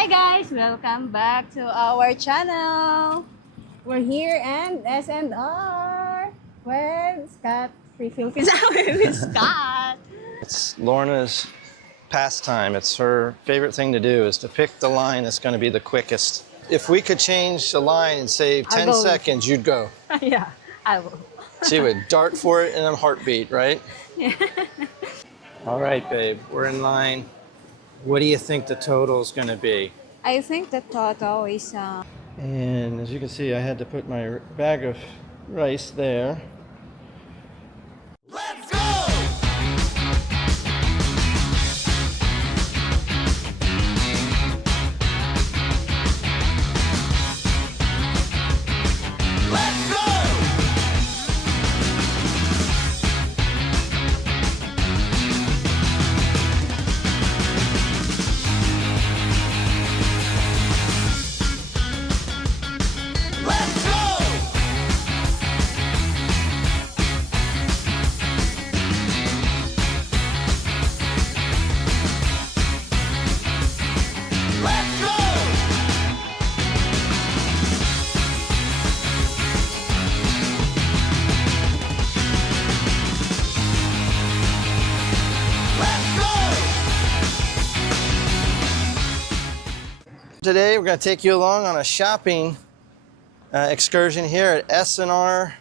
Hi guys! Welcome back to our channel. We're here and S&R with Scott. Free Philippines with Scott. It's Lorna's pastime. It's her favorite thing to do is to pick the line that's going to be the quickest. If we could change the line and save 10 seconds, you'd go. Yeah, I will. She would dart for it in a heartbeat, right? Yeah. All right, babe, we're in line. What do you think the total is going to be? I think the total is... And as you can see, I had to put my bag of rice there. Let's go! Let's go! Let's go! Let's go! Let's go! Today, we're going to take you along on a shopping excursion here at S&R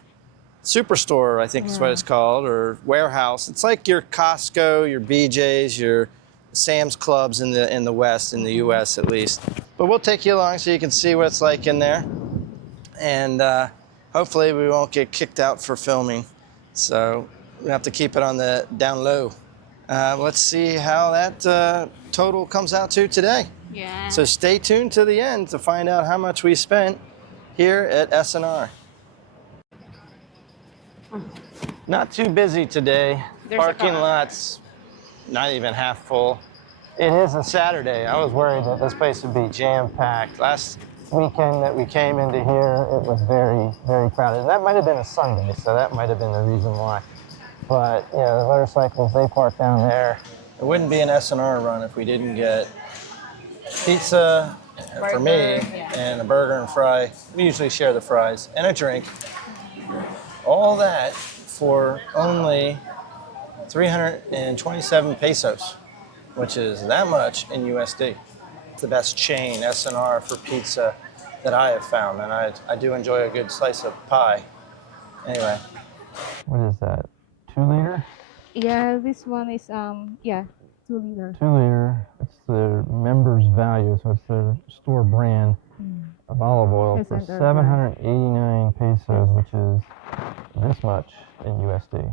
Superstore, I think is what it's called, or warehouse. It's like your Costco, your BJ's, your Sam's Clubs in the West, in the U.S. at least. But we'll take you along so you can see what it's like in there. And hopefully we won't get kicked out for filming. So we have to keep it on the down low. Let's see how that total comes out to today. Yeah. So stay tuned to the end to find out how much we spent here at S&R. Not too busy today. There's a Parking car. lot's not even half full. It is a Saturday. I was worried that this place would be jam-packed. Last weekend that we came into here, it was very, very crowded. That might have been a Sunday, so that might have been the reason why. But, you know, the motorcycles, they park down there. It wouldn't be an S&R run if we didn't get pizza for me, yeah. and a burger and fry. We usually share the fries, and a drink. All that for only 327 pesos, which is that much in USD. It's the best chain, S&R, for pizza that I have found, and I do enjoy a good slice of pie. Anyway. What is that? 2 liter? Yeah, this one is 2 liter. 2 liter. It's the member's value, so it's the store brand of olive oil It's for under 789 pesos, which is this much in USD.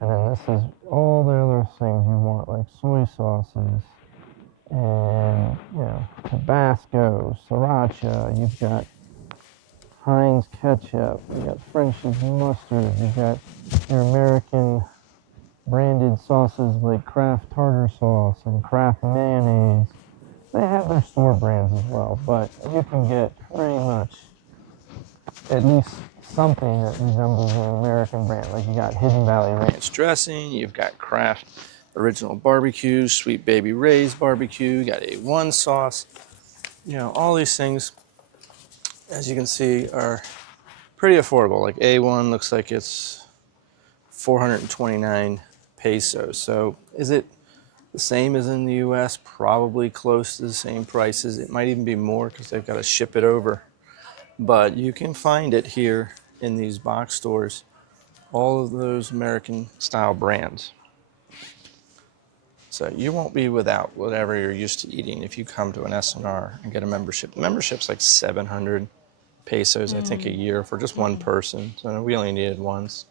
And then this is all the other things you want, like soy sauces and, you know, Tabasco, sriracha. You've got Heinz ketchup. You got French's mustard. You've got your American branded sauces like Kraft tartar sauce and Kraft mayonnaise. They have their store brands as well, but you can get pretty much at least something that resembles an American brand. Like you got Hidden Valley Ranch dressing, you've got Kraft original barbecue, Sweet Baby Ray's barbecue, you got A1 sauce. You know, all these things, as you can see, are pretty affordable. Like A1 looks like it's 429 pesos. So is it the same as in the US? Probably close to the same prices. It might even be more because they've got to ship it over. But you can find it here in these box stores, all of those American style brands. So you won't be without whatever you're used to eating if you come to an S&R and get a membership. The membership's like 700 pesos, I think, a year for just one person. So we only needed once.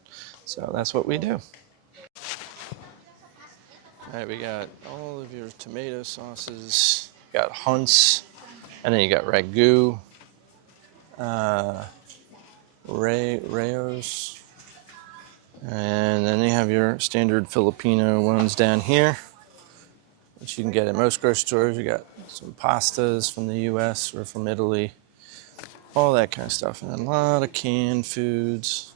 So that's what we do. All right, we got all of your tomato sauces. You got Hunt's, and then you got Ragu, Rayos, and then you have your standard Filipino ones down here, which you can get at most grocery stores. You got some pastas from the US or from Italy, all that kind of stuff, and then a lot of canned foods.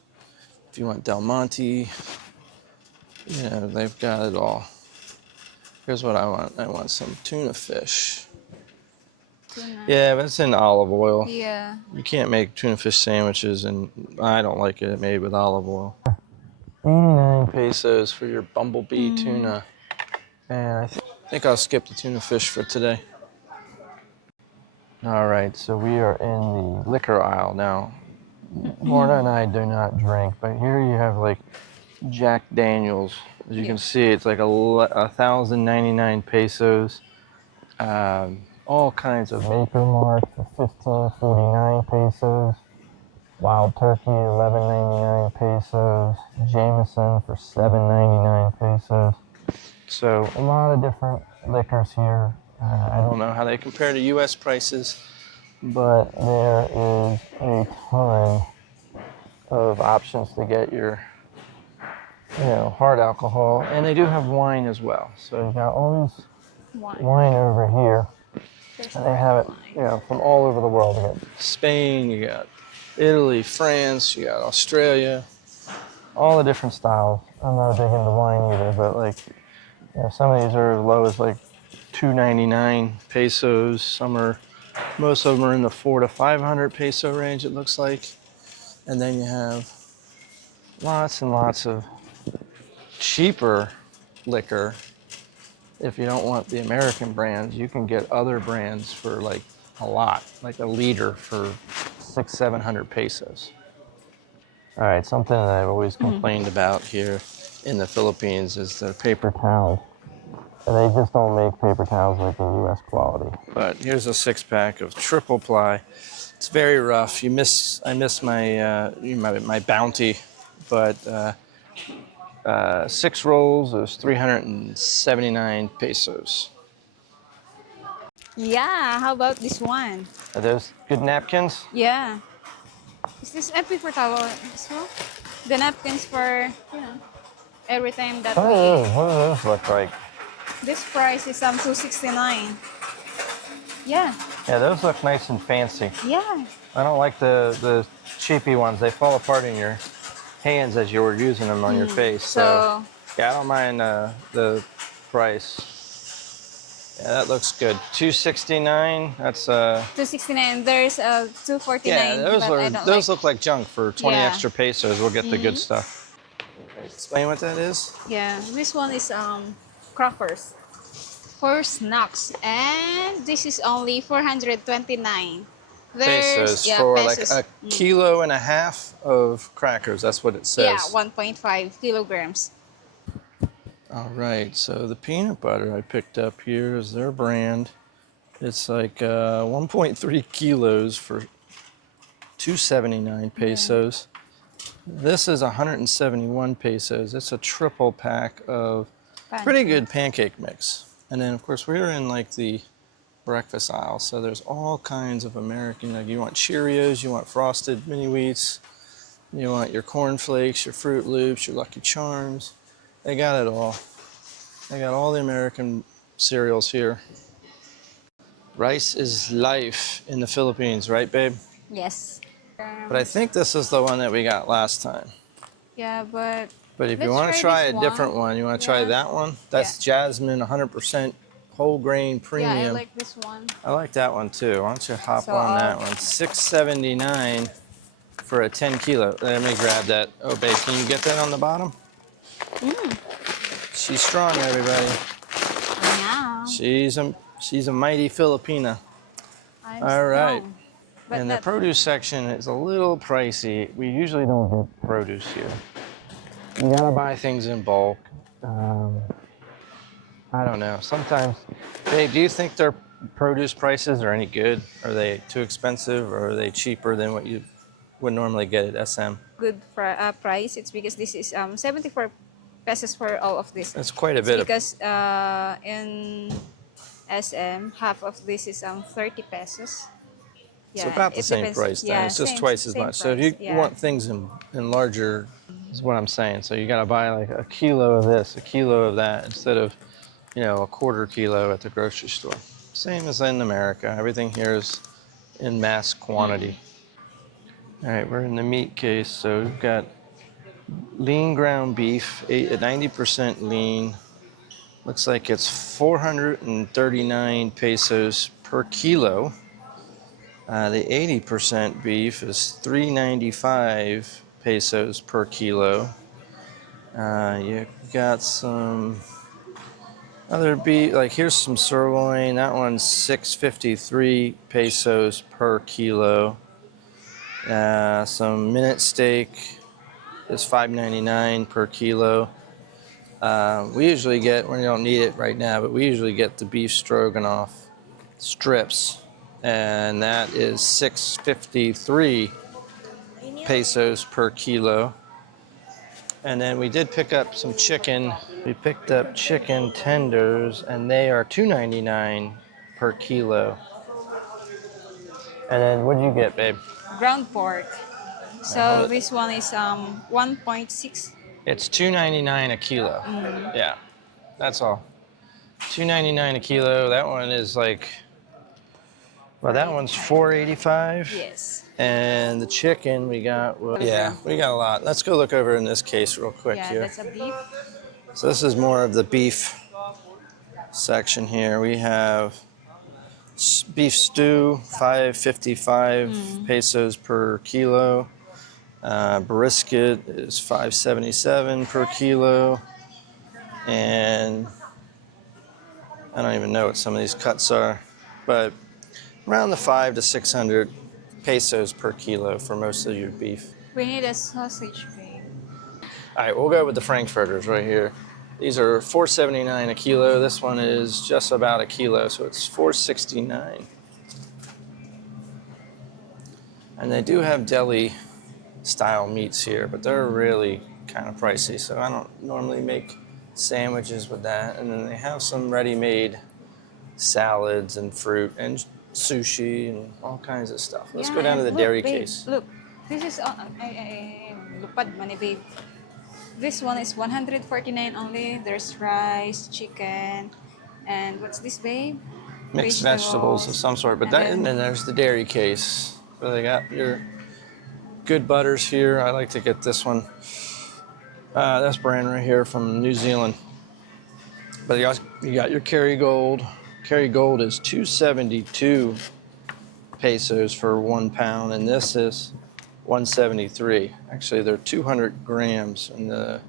If you want Del Monte, you know, they've got it all. Here's what I want. I want some tuna fish. Tuna. Yeah, but it's in olive oil. Yeah. You can't make tuna fish sandwiches, and I don't like it made with olive oil. 89 pesos for your bumblebee tuna. And I think I'll skip the tuna fish for today. All right, so we are in the liquor aisle now. Lorna and I do not drink, but here you have like Jack Daniels. As you can see, it's like 1,099 pesos. All kinds of Maker Mark for 1549 pesos. Wild Turkey, 1199 pesos. Jameson for 799 pesos. So a lot of different liquors here. I don't know how they compare to U.S. prices, but there is a ton of options to get your, hard alcohol, and they do have wine as well. So you got all this wine over here, and they have it, from all over the world. You got Spain, you got Italy, France, you got Australia, all the different styles. I'm not big into wine either, but some of these are as low as like 299 pesos. Most of them are in the 400 to 500 peso range, it looks like. And then you have lots and lots of cheaper liquor. If you don't want the American brands, you can get other brands for like a lot, like a liter for 600-700 pesos. All right, something that I've always complained about here in the Philippines is the paper towels. They just don't make paper towels like the U.S. quality. But here's a 6-pack of triple ply. It's very rough. I miss my bounty, but 6 rolls is 379 pesos. Yeah, how about this one? Are those good napkins? Yeah. Is this a paper towel as well? The napkins for, every time that What do those look like? this price is 269. Yeah. Yeah, those look nice and fancy. Yeah. I don't like the cheapy ones. They fall apart in your hands as you were using them on your face. So yeah, I don't mind the price. Yeah, that looks good. 269. That's 269. There's 249. Yeah, those look like junk for 20 Yeah. extra pesos. We'll get the good stuff. Explain what that is. Yeah, this one is crackers for snacks, and this is only 429 Pesos yeah, for pesos. like a kilo and a half of crackers. That's what it says. Yeah, 1.5 kilograms. All right, so the peanut butter I picked up here is their brand. It's like 1.3 kilos for 279 pesos. This is 171 pesos. It's a triple pack of pretty good pancake mix. And then, of course, we're in like the breakfast aisle, so there's all kinds of American, like you want Cheerios, you want Frosted Mini Wheats, you want your Corn Flakes, your Fruit Loops, your Lucky Charms. They got it all. They got all the American cereals here. Rice is life in the Philippines, right, babe? Yes. But I think this is the one that we got last time. Yeah, but But if you let's want to try this a different one, you want to try Yeah. that one? That's Jasmine 100% whole grain premium. Yeah, I like this one. I like that one too. Why don't you hop So on that I'll- one? $6.79 for a 10 kilo. Let me grab that. Oh, babe, can you get that on the bottom? She's strong, everybody. Yeah. She's a mighty Filipina. I'm All right. strong. But And the that- produce section is a little pricey. We usually don't get produce here. You gotta buy things in bulk. I don't know. Sometimes, Dave, do you think their produce prices are any good? Are they too expensive, or are they cheaper than what you would normally get at SM? good price. It's because this is 74 pesos for all of this. That's quite a It's bit of. because in SM half of this is 30 pesos. It's Yeah, about the it same depends. price then. Yeah, It's just same- twice as same much. So if you price, yeah. want things in larger, is what I'm saying. So you got to buy like a kilo of this, a kilo of that, instead of, a quarter kilo at the grocery store. Same as in America. Everything here is in mass quantity. All right, we're in the meat case. So we've got lean ground beef, 90% lean. Looks like it's 439 pesos per kilo. The 80% beef is 395 pesos per kilo. You got some other beef, like here's some sirloin. That one's 653 pesos per kilo. Some minute steak is 599 per kilo. We usually get, we don't need it right now, but we usually get the beef stroganoff strips, and that is 653 pesos per kilo. And then we did pick up some chicken. We picked up chicken tenders, and they are 299 per kilo. And then what'd you get, babe? Ground pork. So this one is 1.6. It's 299 a kilo. Yeah, that's all. 299 a kilo. That one is like, well, that one's 485. Yes. And the chicken we got, well, yeah, we got a lot. Let's go look over in this case real quick Yeah, here. that's a beef. So this is more of the beef section here. We have beef stew, 555 pesos per kilo. Brisket is 577 per kilo. And I don't even know what some of these cuts are, but around the 500 to 600 pesos per kilo for most of your beef. We need a sausage, babe. All right, we'll go with the frankfurters right here. These are 479 a kilo. This one is just about a kilo, so it's 469. And they do have deli style meats here, but they're really kind of pricey, so I don't normally make sandwiches with that. And then they have some ready-made salads and fruit and sushi and all kinds of stuff. Let's go down to the and dairy look, babe, case. Look, this is lupad money, babe. This one is 149 only. There's rice, chicken, and what's this, babe? Mixed vegetables of some sort, but and then there's the dairy case where they got your good butters here. I like to get this one. This brand right here from New Zealand. But you got your Kerrygold. Kerrygold is 272 pesos for 1 pound, and this is 173. Actually, they're 200 grams, and the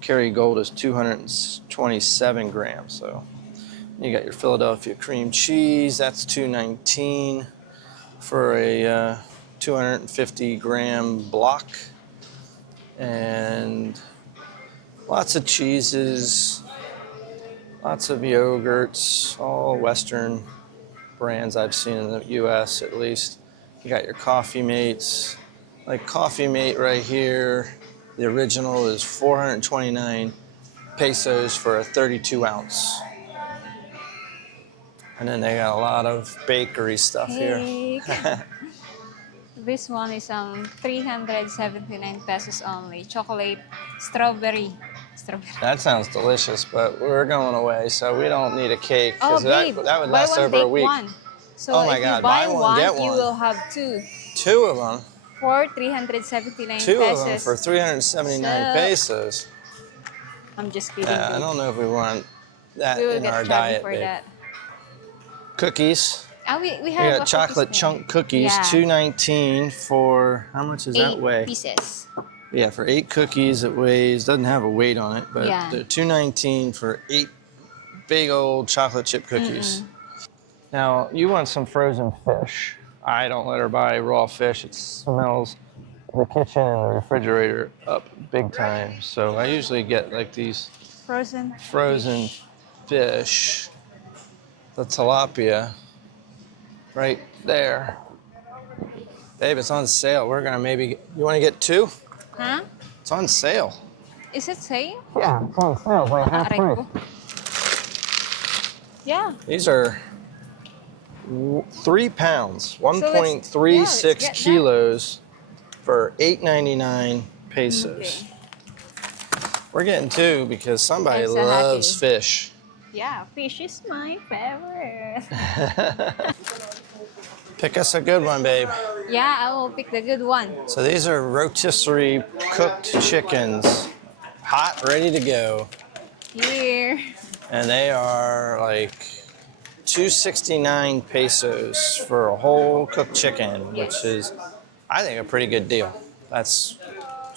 Kerrygold is 227 grams. So you got your Philadelphia cream cheese. That's 219 for a 250 gram block, and lots of cheeses, lots of yogurts, all Western brands I've seen in the US at least. You got your Coffee Mates. Like Coffee Mate right here, the original is 429 pesos for a 32 ounce. And then they got a lot of bakery stuff here. This one is 379 pesos only. Chocolate, strawberry. That sounds delicious, but we're going away, so we don't need a cake Oh, because babe, that would buy last one, over a take week. one. So Oh my if God, you buy buy one, get you one. will have two. Two of them. For 379 Two pesos. of them for 379 pesos. I'm just kidding. I don't know if we want that We will in get our chubby diet, for babe. that. Cookies. We We have got chocolate chunk cookies, Yeah. $2.19 for, how much does that 8 weigh? pieces. Yeah, for 8 cookies, it weighs, doesn't have a weight on it, but Yeah. they're $2.19 for 8 big old chocolate chip cookies. Now, you want some frozen fish. I don't let her buy raw fish. It smells the kitchen and the refrigerator up big time. So I usually get like these Frozen fish, the tilapia, right there. Babe, it's on sale. We're gonna maybe, you wanna get 2? Huh? It's on sale. Is it sale? Yeah, it's on sale. It's like half Aray price. ko. Yeah. These are 3 pounds, let's 1.36 get kilos for 8.99 pesos. Okay. We're getting 2 because somebody I'm so loves happy. fish. Yeah, fish is my favorite. Pick us a good one, babe. Yeah, I will pick the good one. So these are rotisserie cooked chickens, hot, ready to go. Here. and they are like 269 pesos for a whole cooked chicken, which is, I think, a pretty good deal. That's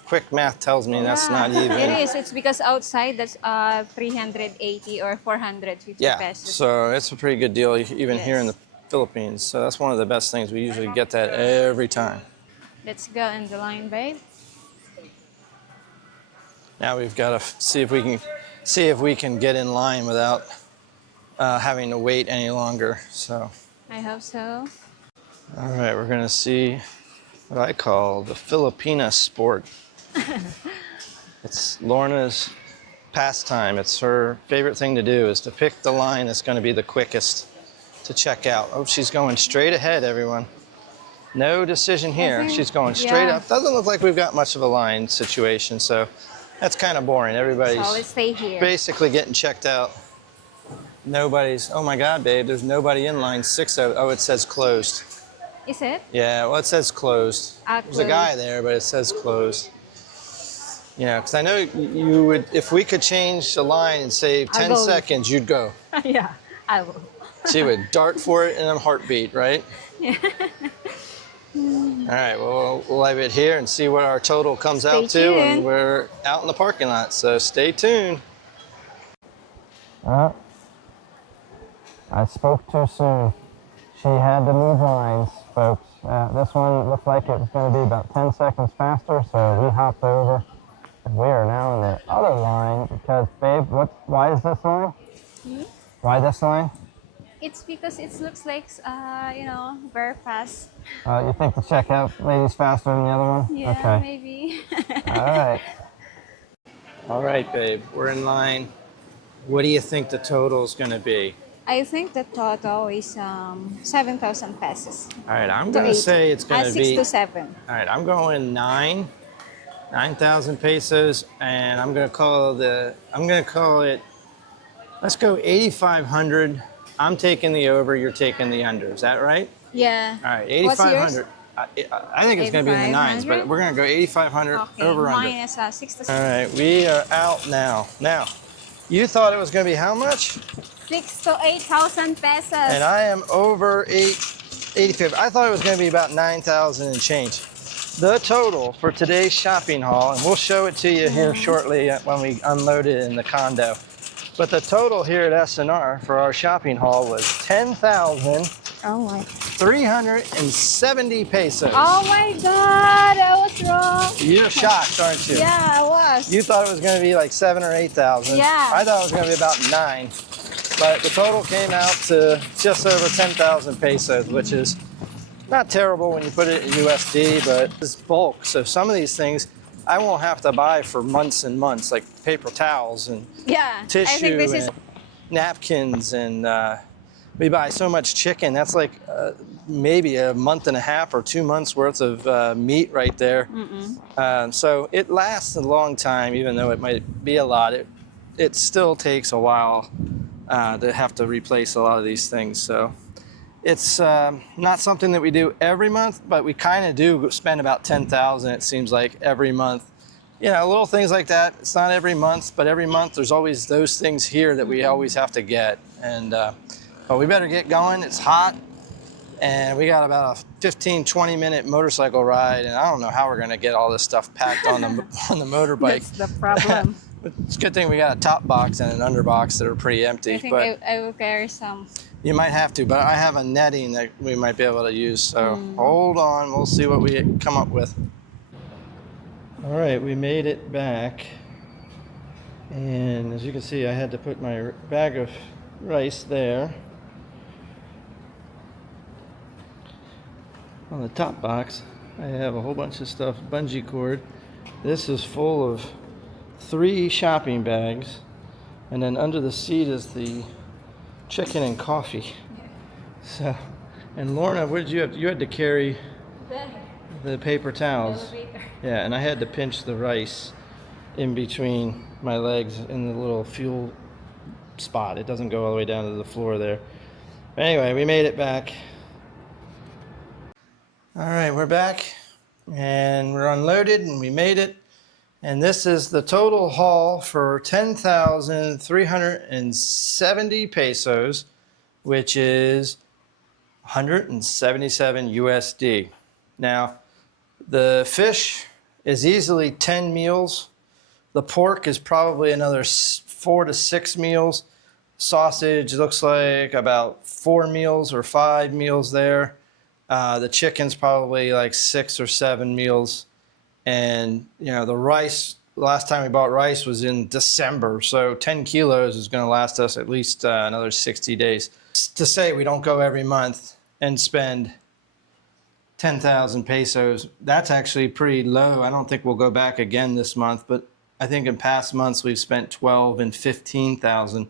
quick math tells me that's not even. It is. It's because outside that's 380 or 450 Yeah, pesos. so it's a pretty good deal even here in the Yes. Philippines. So that's one of the best things. We usually get that every time. Let's go in the line, babe. Now we've got to see if we can get in line without having to wait any longer. So. I hope so. All right, we're gonna see what I call the Filipina sport. It's Lorna's pastime. It's her favorite thing to do is to pick the line that's going to be the quickest to check out. Oh, she's going straight ahead, everyone. No decision here. She's going straight up. Doesn't look like we've got much of a line situation, so that's kind of boring. Everybody's So let's stay here. basically getting checked out. Nobody's, oh my God, babe, there's nobody in line 6. Oh, it says closed. Is it? Yeah, well, it says closed. There's a guy there, but it says closed. You know, because I know you would, if we could change the line and save 10 seconds, you'd go. Yeah, I will. She would dart for it in a heartbeat, right? Yeah. All right, well, we'll leave it here and see what our total comes out to when we're out in the parking lot. So stay tuned. I spoke too soon. She had to move lines, folks. This one looked like it was going to be about 10 seconds faster, so we hopped over. And we are now in the other line because, babe, why is this line? Why this line? It's because it looks like, very fast. You think the checkout lady's faster than the other one? Yeah, okay. maybe. All right. All right, babe, we're in line. What do you think the total is going to be? I think the total is 7,000 pesos. All right, I'm going to say it's going to be 6 to 7. All right, I'm going 9,000 pesos, and I'm going to call it. Let's go 8,500. I'm taking the over. You're taking the under. Is that right? Yeah. All right, 8,500. I think it's going to be in the nines, but 8,500? we're going to go 8,500 Okay, over under. mine is 6 to 7. All right, we are out now. Now, you thought it was going to be how much? 6 to 8,000 pesos. And I am over 8,500. I thought it was going to be about 9,000 and change. The total for today's shopping haul, and we'll show it to you here shortly when we unload it in the condo. But the total here at SNR for our shopping haul was 10,370 pesos. Oh my God, I was wrong. You're shocked, aren't you? Yeah, I was. You thought it was going to be like 7,000 or 8,000. Yeah. I thought it was going to be about 9. But the total came out to just over 10,000 pesos, which is not terrible when you put it in USD, but it's bulk. So some of these things I won't have to buy for months and months, like paper towels and tissue I think this and napkins. And we buy so much chicken. That's like maybe a month and a half or 2 months worth of meat right there. So it lasts a long time, even though it might be a lot. It still takes a while to have to replace a lot of these things. So it's not something that we do every month, but we kind of do spend about 10,000, it seems like, every month. You know, little things like that. It's not every month, but every month there's always those things here that we always have to get. And but we better get going. It's hot, and we got about a 15, 20-minute motorcycle ride, and I don't know how we're gonna get all this stuff packed on the motorbike. That's the problem. It's a good thing we got a top box and an under box that are pretty empty. I think but I will carry some. you might have to, but I have a netting that we might be able to use. So hold on, we'll see what we come up with. All right, we made it back. And as you can see, I had to put my bag of rice there. On the top box, I have a whole bunch of stuff, bungee cord. This is full of 3 shopping bags. And then under the seat is the chicken and coffee. So, and Lorna, what did you have? You had to carry the paper towels. Yeah, and I had to pinch the rice in between my legs in the little fuel spot. It doesn't go all the way down to the floor there. But anyway, we made it back. All right, we're back and we're unloaded and we made it. And this is the total haul for 10,370 pesos, which is 177 USD. Now, the fish is easily 10 meals. The pork is probably another 4 to 6 meals. Sausage looks like about 4 meals or 5 meals there. The chicken's probably like 6 or 7 meals. And, you know, the rice, last time we bought rice was in December. So 10 kilos is going to last us at least another 60 days. To say we don't go every month and spend 10,000 pesos, that's actually pretty low. I don't think we'll go back again this month, but I think in past months we've spent 12 and 15,000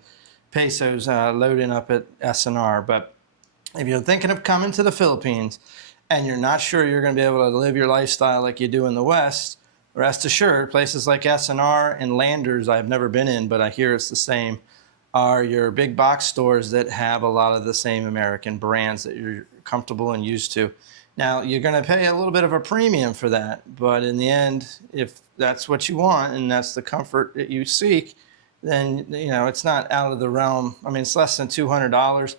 pesos loading up at SNR. But if you're thinking of coming to the Philippines and you're not sure you're going to be able to live your lifestyle like you do in the West, rest assured, places like SNR and Landers, I've never been in, but I hear it's the same, are your big box stores that have a lot of the same American brands that you're comfortable and used to. Now, you're going to pay a little bit of a premium for that, but in the end, if that's what you want and that's the comfort that you seek, then, you know, it's not out of the realm. I mean, it's less than $200.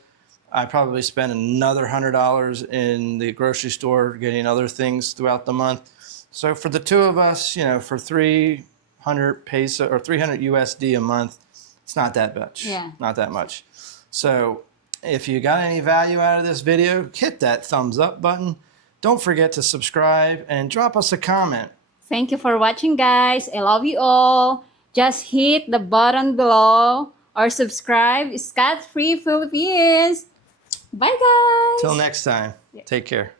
I probably spend another $100 in the grocery store getting other things throughout the month. So for the two of us, you know, for 300 peso or 300 USD a month, it's not that much. Yeah. Not that much. So if you got any value out of this video, hit that thumbs up button. Don't forget to subscribe and drop us a comment. Thank you for watching, guys. I love you all. Just hit the button below or subscribe. Scott Free Philippines. Bye, guys. Till next time, take care.